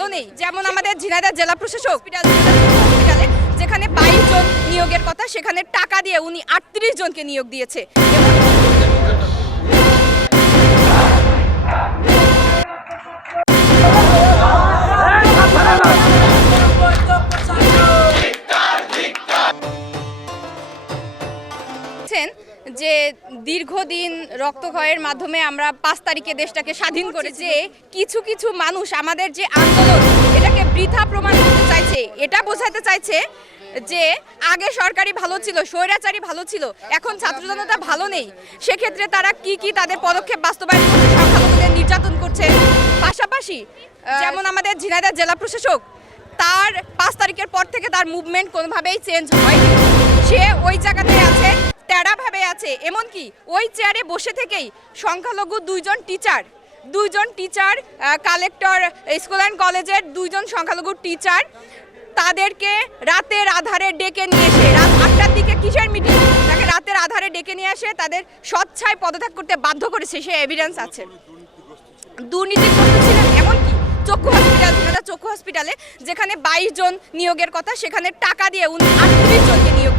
ভালো নেই যেমন আমাদের ঝিনাইদহ জেলা প্রশাসক যেখানে বাইশ জন নিয়োগের কথা, সেখানে টাকা দিয়ে উনি আটত্রিশ জনকে নিয়োগ দিয়েছে। দীর্ঘদিন রক্তক্ষয়ের মাধ্যমে আমরা পাঁচ তারিখে দেশটাকে স্বাধীন করে যে কিছু কিছু মানুষ আমাদের যে আন্দোলন, এটাকে বৃথা প্রমাণ করতে চাইছে। এটা বোঝাতে চাইছে যে আগে সরকারি ভালো ছিল, স্বৈরাচারী ভালো ছিল, এখন ছাত্র জনতা ভালো নেই। সেক্ষেত্রে তারা কি কি তাদের পদক্ষেপ বাস্তবায়ন করছে সংখ্যালঘুদের নির্যাতন করছে। পাশাপাশি যেমন আমাদের ঝিনাইদহ জেলা প্রশাসক, তার পাঁচ তারিখের পর থেকে তার মুভমেন্ট কোনোভাবেই চেঞ্জ হয়নি। সে ওই জায়গাতে আছে। আছে এমনকি ওই চেয়ারে বসে থেকেই সংখ্যালঘু দুইজন টিচার দুইজন টিচার কালেক্টর স্কুল অ্যান্ড কলেজের দুইজন সংখ্যালঘু টিচার তাদেরকে রাতের আধারে ডেকে নিয়ে এসে, রাত আটটার দিকে কিসের মিটিং তাকে রাতের আধারে ডেকে নিয়ে এসে তাদের স্বচ্ছায় পদত্যাগ করতে বাধ্য করেছে, সে এভিডেন্স আছে। ছিলেন, এমনকি চক্ষু হসপিটাল চক্ষু হসপিটালে যেখানে বাইশ জন নিয়োগের কথা, সেখানে টাকা দিয়ে উনি আটত্রিশ জনকে নিয়োগ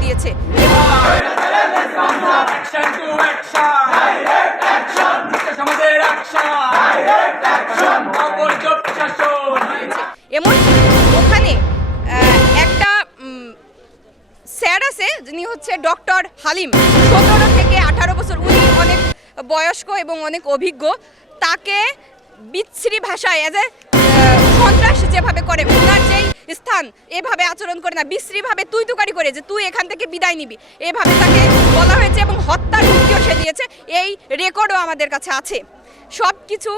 প্রশাসন। এমনকি ওখানে একটা স্যার আছে, যিনি হচ্ছে ডক্টর হালিম। সতেরো থেকে আঠারো বছর, উনি অনেক বয়স্ক এবং অনেক অভিজ্ঞ। তাকে বিচ্ছিরি ভাষায় এজ এ সন্ত্রাস যেভাবে করে ওনার যেই স্থান। এভাবে আচরণ করে না বিশ্রীভাবে তুই তুকারি করে যে তুই এখান থেকে বিদায় নিবি। এভাবে তাকে বলা হয়েছে এবং হত্যার হুমকিও সে দিয়েছে। এই রেকর্ডও আমাদের কাছে আছে। সব কিছু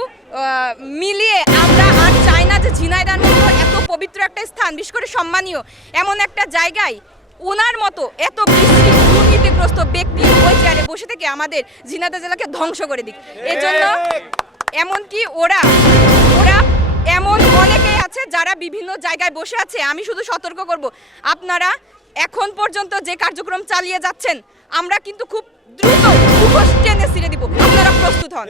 মিলিয়ে আমরা আর চাই না যে ঝিনাইদার মতো এত পবিত্র একটা স্থান বিশেষ করে সম্মানীয় এমন একটা জায়গায় ওনার মতো এত বিশ্রী দুর্নীতিগ্রস্ত ব্যক্তি ওই চেয়ারে বসে থেকে আমাদের ঝিনাইদহ জেলাকে ধ্বংস করে দিক। এজন্য এমনকি ওরা ওরা এমন অনেকেই আছে যারা বিভিন্ন জায়গায় বসে আছে, আমি শুধু সতর্ক করব। আপনারা এখন পর্যন্ত যে কার্যক্রম চালিয়ে যাচ্ছেন, আমরা কিন্তু খুব দ্রুত মুখোশ টেনে ছিঁড়ে দিব। আপনারা প্রস্তুত হন।